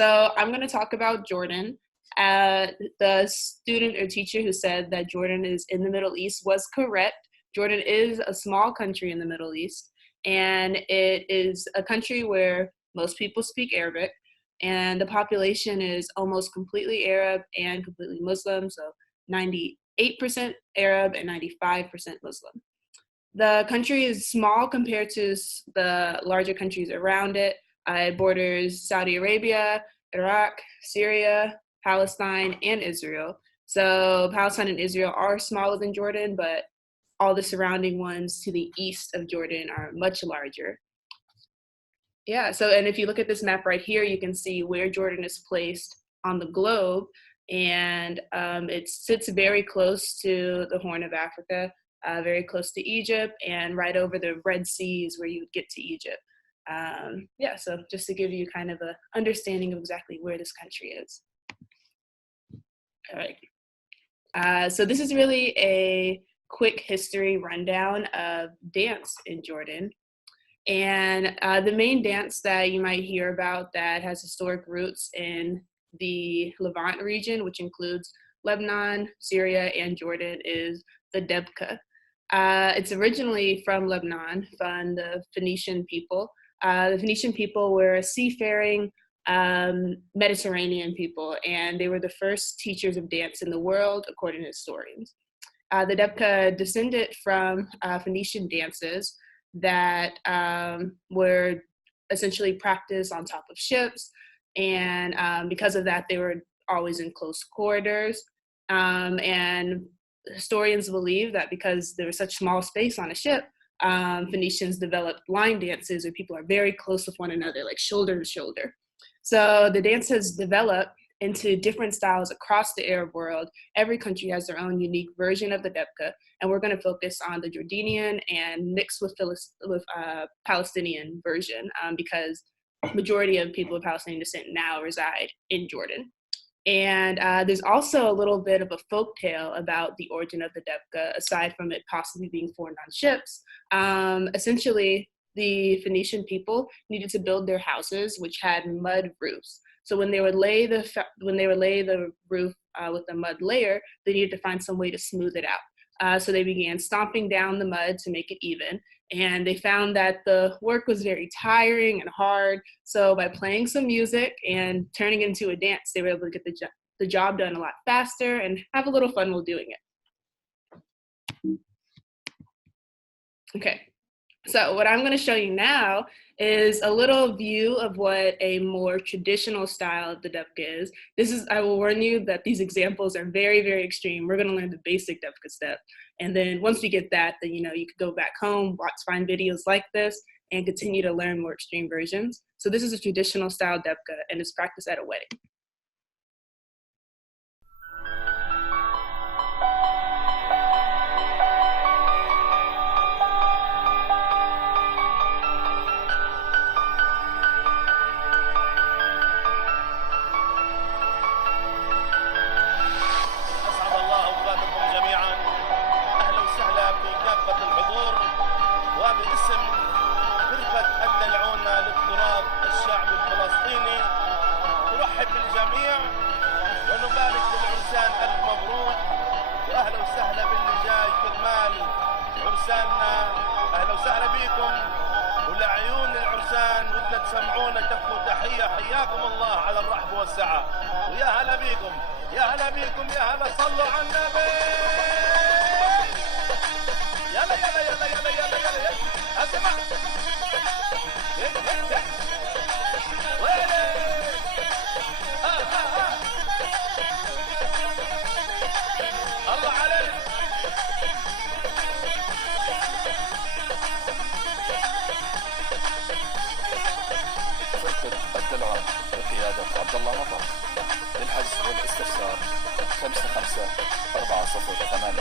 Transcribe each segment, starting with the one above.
So I'm going to talk about Jordan. The student or teacher who said that Jordan is in the Middle East was correct. Jordan is a small country in the Middle East, and it is a country where most people speak Arabic, and the population is almost completely Arab and completely Muslim, so 98% Arab and 95% Muslim. The country is small compared to the larger countries around it. It borders Saudi Arabia, Iraq, Syria, Palestine, and Israel. So Palestine and Israel are smaller than Jordan, but all the surrounding ones to the east of Jordan are much larger. Yeah, so and if you look at this map right here, you can see where Jordan is placed on the globe, and it sits very close to the Horn of Africa, very close to Egypt, and right over the Red Sea is where you would get to Egypt. Yeah, so just to give you kind of an understanding of exactly where this country is. All right. So this is really a quick history rundown of dance in Jordan. And the main dance that you might hear about that has historic roots in the Levant region, which includes Lebanon, Syria, and Jordan, is the Debka. It's originally from Lebanon, from the Phoenician people. The Phoenician people were a seafaring Mediterranean people, and they were the first teachers of dance in the world, according to historians. The Debka descended from Phoenician dances that were essentially practiced on top of ships, and because of that, they were always in close quarters. And historians believe that because there was such small space on a ship, Phoenicians developed line dances where people are very close with one another, like shoulder to shoulder. So the dance has developed into different styles across the Arab world. Every country has their own unique version of the Debka, and we're going to focus on the Jordanian and mixed with Palestinian version because majority of people of Palestinian descent now reside in Jordan. And there's also a little bit of a folk tale about the origin of the Debka, aside from it possibly being formed on ships. Essentially, the Phoenician people needed to build their houses, which had mud roofs. So when they would lay the roof with the mud layer, they needed to find some way to smooth it out. So they began stomping down the mud to make it even. And they found that the work was very tiring and hard. So by playing some music and turning it into a dance, they were able to get the job done a lot faster and have a little fun while doing it. Okay, so what I'm going to show you now is a little view of what a more traditional style of the Dabke is. I will warn you that these examples are very, very extreme. We're going to learn the basic Dabke step. And then once we get that, then you could go back home, find videos like this, and continue to learn more extreme versions. So this is a traditional style Dabke, and it's practiced at a wedding. اهلا وسهلا بكم ولعيون العرسان ودنا تسمعونا كفوا تحيه حياكم الله على الرحب والسعه ويا هلا بكم يا هلا بكم يا هلا صلوا على النبي يلا يلا يلا يلا يلا يلا اسمع ويلي الله عليك الدلعان بقيادة عبد الله مطر للحجز والاستفسار 55 40 80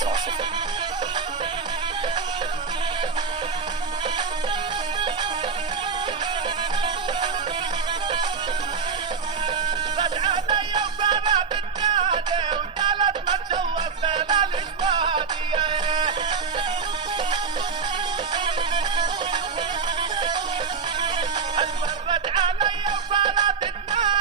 90. مرت علي وصارت تنادي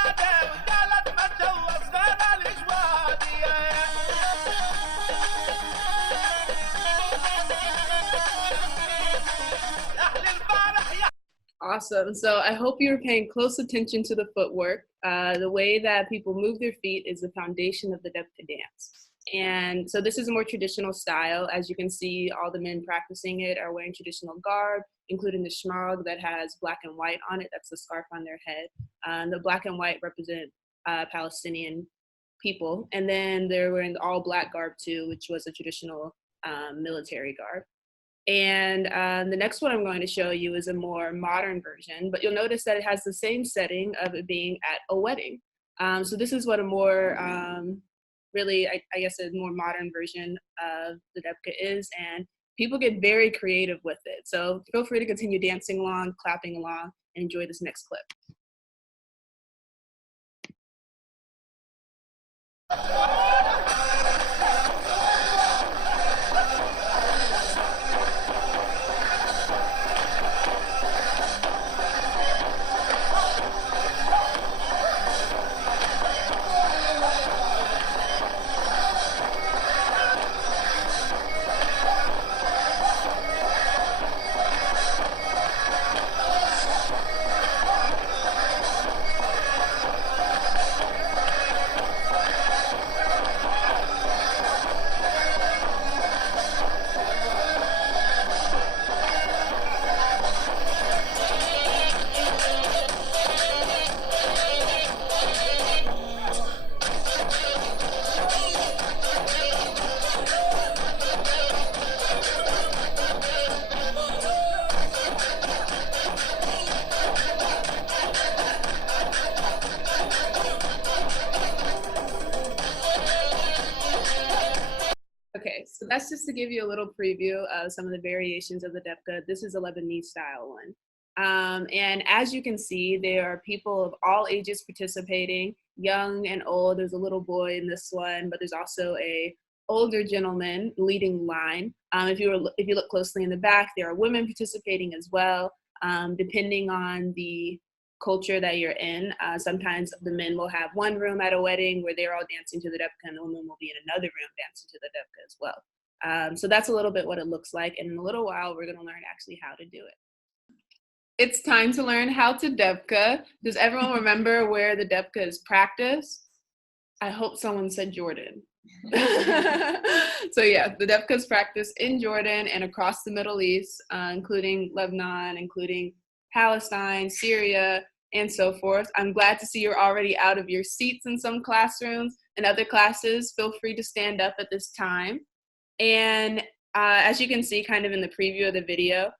Awesome. So I hope you're paying close attention to the footwork. The way that people move their feet is the foundation of the Debka dance. And so this is a more traditional style. As you can see, all the men practicing it are wearing traditional garb, including the shmarag that has black and white on it. That's the scarf on their head. The black and white represent Palestinian people. And then they're wearing the all black garb too, which was a traditional military garb. And the next one I'm going to show you is a more modern version, but you'll notice that it has the same setting of it being at a wedding. So this is what a more, really, I guess a more modern version of the Debka is, and people get very creative with it. So feel free to continue dancing along, clapping along, and enjoy this next clip. Okay, so that's just to give you a little preview of some of the variations of the Debka. This is a Lebanese style one. And as you can see, there are people of all ages participating, young and old. There's a little boy in this one, but there's also a older gentleman leading line. If you look closely in the back, there are women participating as well. Depending on the culture that you're in, sometimes the men will have one room at a wedding where they're all dancing to the Debka, and the women will be in another room dancing to the Debka as well. So that's a little bit what it looks like, and in a little while we're going to learn actually how to do it. It's time to learn how to Debka. Does everyone remember where the Debka is practiced? I hope someone said Jordan. So yeah, the Debka is practiced in Jordan and across the Middle East, including Lebanon, including Palestine, Syria, and so forth. I'm glad to see you're already out of your seats in some classrooms. In other classes, feel free to stand up at this time. And as you can see kind of in the preview of the video,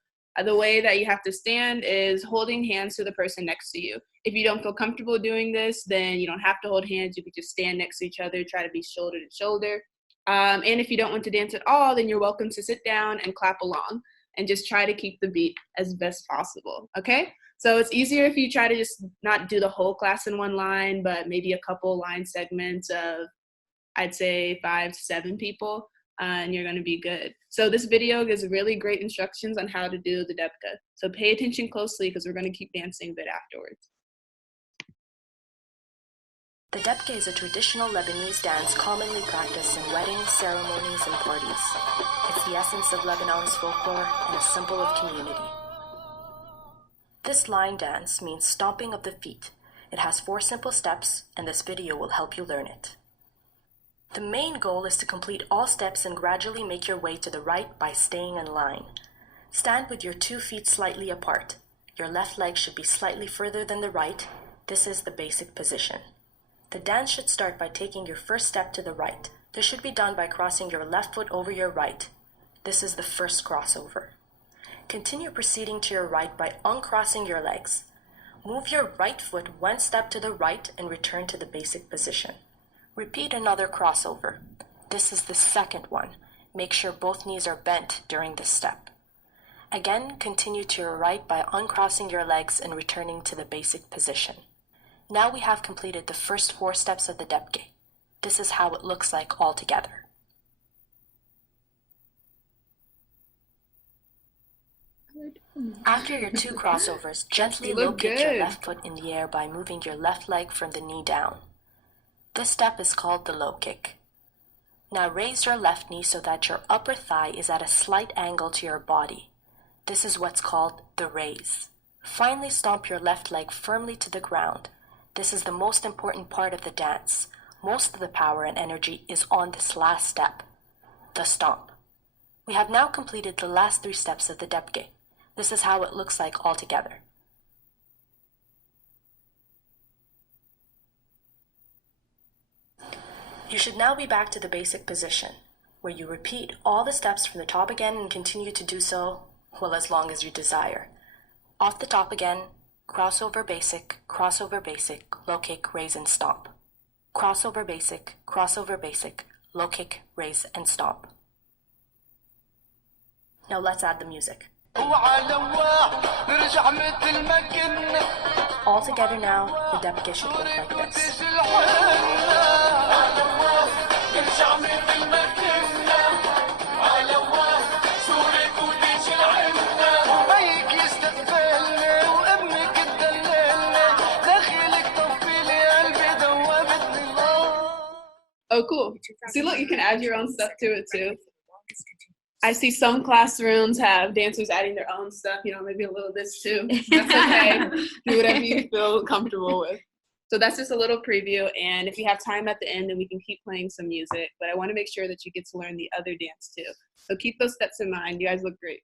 the way that you have to stand is holding hands to the person next to you. If you don't feel comfortable doing this, then you don't have to hold hands. You could just stand next to each other, try to be shoulder to shoulder. And if you don't want to dance at all, then you're welcome to sit down and clap along and just try to keep the beat as best possible, okay? So it's easier if you try to just not do the whole class in one line, but maybe a couple line segments of, I'd say 5 to 7 people, and you're gonna be good. So this video gives really great instructions on how to do the Debka. So pay attention closely because we're gonna keep dancing a bit afterwards. The Dabke is a traditional Lebanese dance commonly practiced in weddings, ceremonies, and parties. It's the essence of Lebanon's folklore and a symbol of community. This line dance means stomping of the feet. It has 4 simple steps, and this video will help you learn it. The main goal is to complete all steps and gradually make your way to the right by staying in line. Stand with your 2 feet slightly apart. Your left leg should be slightly further than the right. This is the basic position. The dance should start by taking your first step to the right. This should be done by crossing your left foot over your right. This is the first crossover. Continue proceeding to your right by uncrossing your legs. Move your right foot 1 step to the right and return to the basic position. Repeat another crossover. This is the second one. Make sure both knees are bent during this step. Again, continue to your right by uncrossing your legs and returning to the basic position. Now we have completed the first 4 steps of the Dabke. This is how it looks like all together. After your 2 crossovers, gently low kick your left foot in the air by moving your left leg from the knee down. This step is called the low kick. Now raise your left knee so that your upper thigh is at a slight angle to your body. This is what's called the raise. Finally, stomp your left leg firmly to the ground. This is the most important part of the dance. Most of the power and energy is on this last step, the stomp. We have now completed the last 3 steps of the Dabke. This is how it looks like all together. You should now be back to the basic position, where you repeat all the steps from the top again and continue to do so, well, as long as you desire. Off the top again, crossover basic, low kick, raise and stomp. Crossover basic, low kick, raise and stomp. Now let's add the music. All together now, the Debka should look like this. Oh, cool. See, look, you can add your own stuff to it, too. I see some classrooms have dancers adding their own stuff, maybe a little of this, too. That's okay. Do whatever you feel comfortable with. So that's just a little preview, and if you have time at the end, then we can keep playing some music. But I want to make sure that you get to learn the other dance, too. So keep those steps in mind. You guys look great.